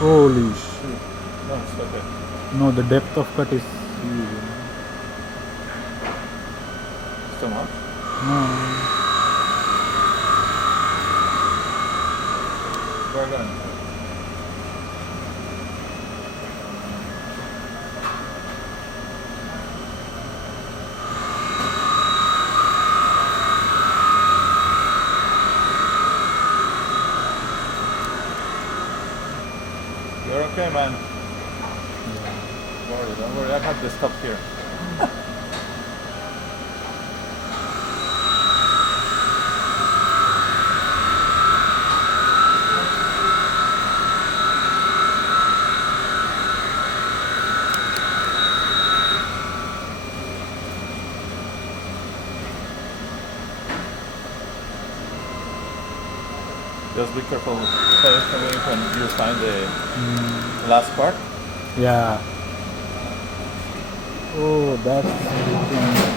Holy shit. No, it's okay. No, the depth of cut is huge. It's too much. No. We're done. You're okay, man. Don't worry, I've had this stuff here. Just be careful when you find the last part. Yeah. Oh, that's freaking...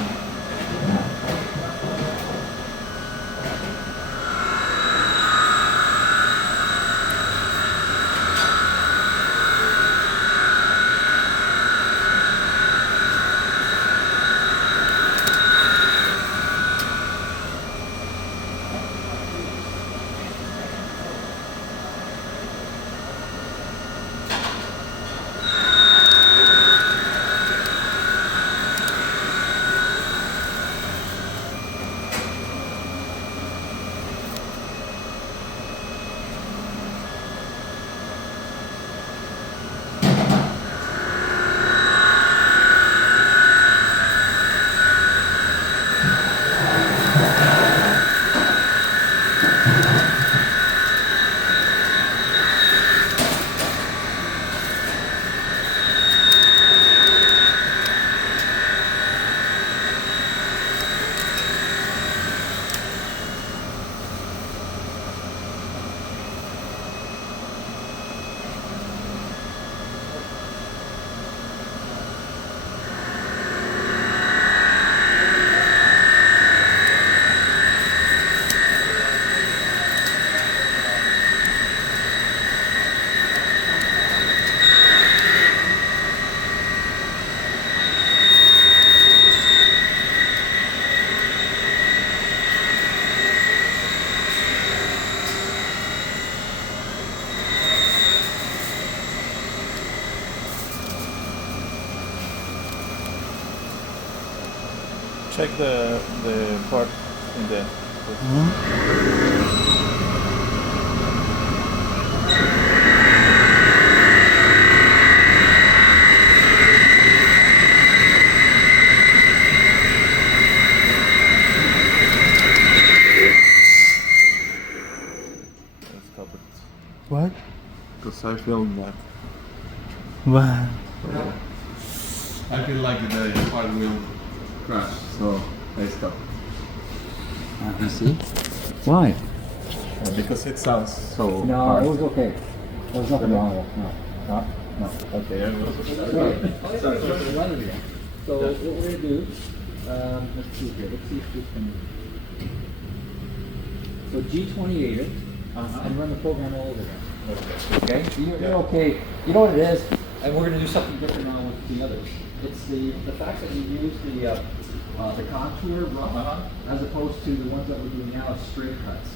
Check the part in the. It's covered. What? Because I feel that. Wow. I feel like the part will crash, so I stop. You see? Why? Because it sounds so No, hard. it was okay. There was nothing wrong with it. No. No. Okay, I will. Sorry. So what we're going to do, let's see here. Let's see if we can. So G28 it and run the program all over again. Okay? So you're okay. You know what it is? And we're going to do something different now with the others. It's the fact that we use the contour rough as opposed to the ones that we're doing now as straight cuts.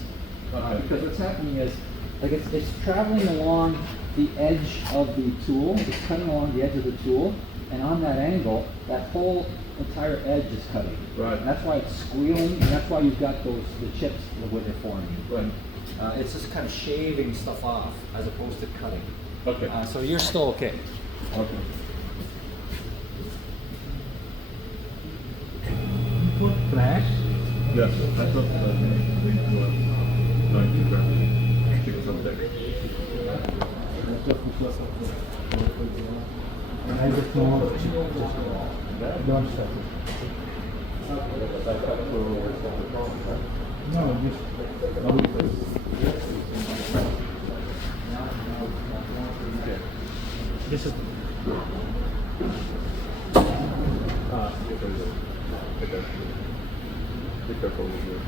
Because what's happening is, like it's traveling along the edge of the tool, it's cutting along the edge of the tool, and on that angle, that whole entire edge is cutting. Right. And that's why it's squealing, and that's why you've got the chips when they're forming. Right. It's just kind of shaving stuff off as opposed to cutting. Okay. So you're still okay. Okay. Put flash. Yes, I thought that we were going to check something. I just know. Don't stop it. No, this is. Be careful with your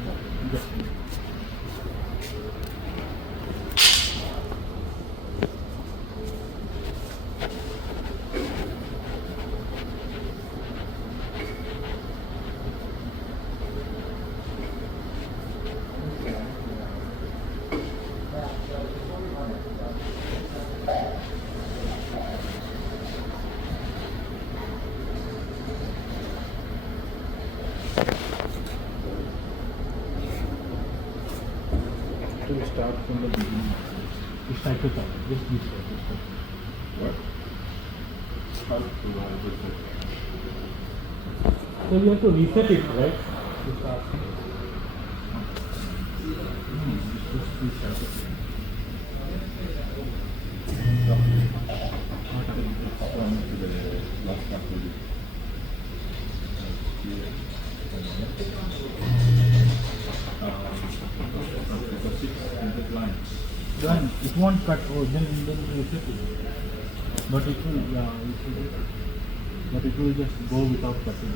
start from the beginning. It's like to start. Just this way. What? How to reset? So you have to reset it, right? To start. Then it won't cut. Oh, then reset it. But it will, yeah, but it will just go without cutting.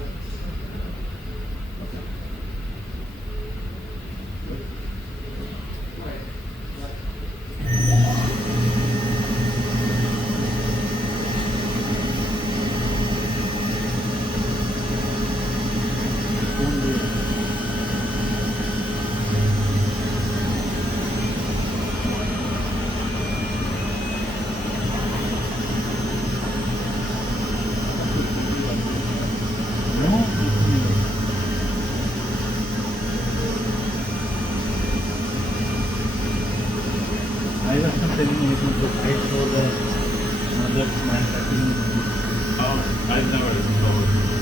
I was not telling you anything, but I saw the that manufacturing. I never installed.